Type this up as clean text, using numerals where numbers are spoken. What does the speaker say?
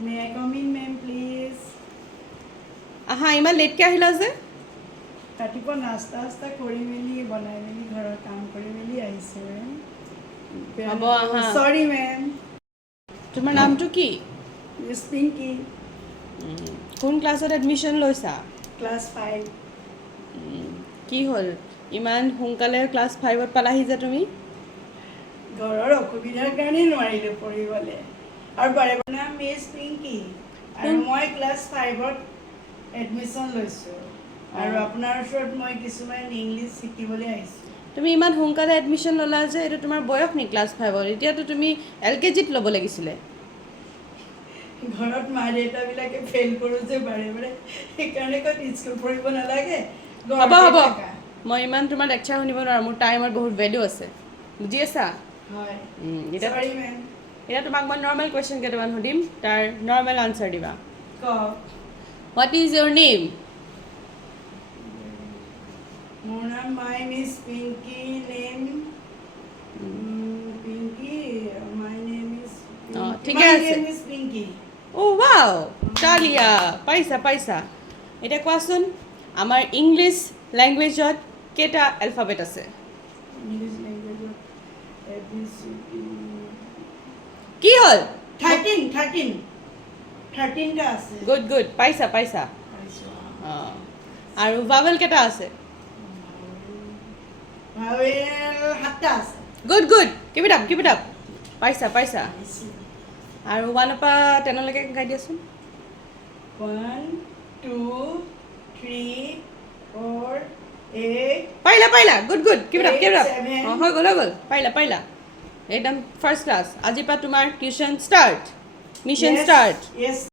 May I come in, ma'am, please? আহা ইমান লেটকৈ আহিলা যে ৰাতিপুৱা নাস্তা কৰি মেলি বনাই মেলি ঘৰৰ কাম কৰি মেলি আহিছোঁ মেম হ'ব আহা চৰি মেম তোমাৰ নামটো কি মিছ পিংকি কোন ক্লাছত এডমিশ্যন লৈছা ক্লাছ 5 কি হ'ল ইমান সোনকালে ক্লাছ 5ত পালাহি যে তুমি ঘৰৰ অসুবিধাৰ কাৰণেই নোৱাৰিলোঁ পঢ়িবলৈ আৰু বাৰে বাৰে নাম মিছ পিংকি আৰু মই ক্লাছ 5ত এডমিশ্যন লৈছোঁ আৰু আপোনাৰ ওচৰত মই কিছুমান ইংলিছ শিকিবলৈ আহিছোঁ তুমি ইমান সোনকালে এডমিশ্যন ল'লা যে এইটো তোমাৰ বয়স নি ক্লাছ 5ত এতিয়াতো তুমি LKGত ল'ব লাগিছিলে ঘৰত মা দেউতাবিলাকে ফেইল কৰোঁ যে বাৰে বাৰে সেইকাৰণে কয় স্কুল পঢ়িব নালাগে হ'ব হ'ব মই ইমান তোমাৰ লেকচাৰ শুনিব নোৱাৰোঁ মোৰ টাইমৰ বহুত ভেলু আছে বুজি আছা হয় এতিয়া চৰি মেম এতিয়া তোমাক মই নৰ্মেল কুৱেশ্যন কেইটামান সুধিম তাৰ নৰ্মেল আনচাৰ দিবা কওক হোৱাট ইজ ইয়'ৰ নেম মোৰ নাম my Miss Pinki name Pinki my name is ঠিকে আছে মিছ পিংকি অ' ৱাও তালিয়া পাইছা এতিয়া কোৱাচোন আমাৰ ইংলিছ লেংগুৱেজত কেইটা এলফাবেট আছে ইংলিছ লেংগুৱেজত কি হ'ল 13টা আছে গুড পাইছা অঁ আৰু ভাৱেল কেইটা আছে ভাৱেল 7টা আছে গুড কিপ ইট আপ পাইছা আৰু 1ৰ পৰা 10লৈকে গাই দিয়াচোন 1 2 3 4 8 পাৰিলা good keep it up seven. অঁ হৈ গ'ল পাৰিলা একদম ফাৰ্ষ্ট ক্লাছ আজিৰ পৰা তোমাৰ tuition start mission start Yes.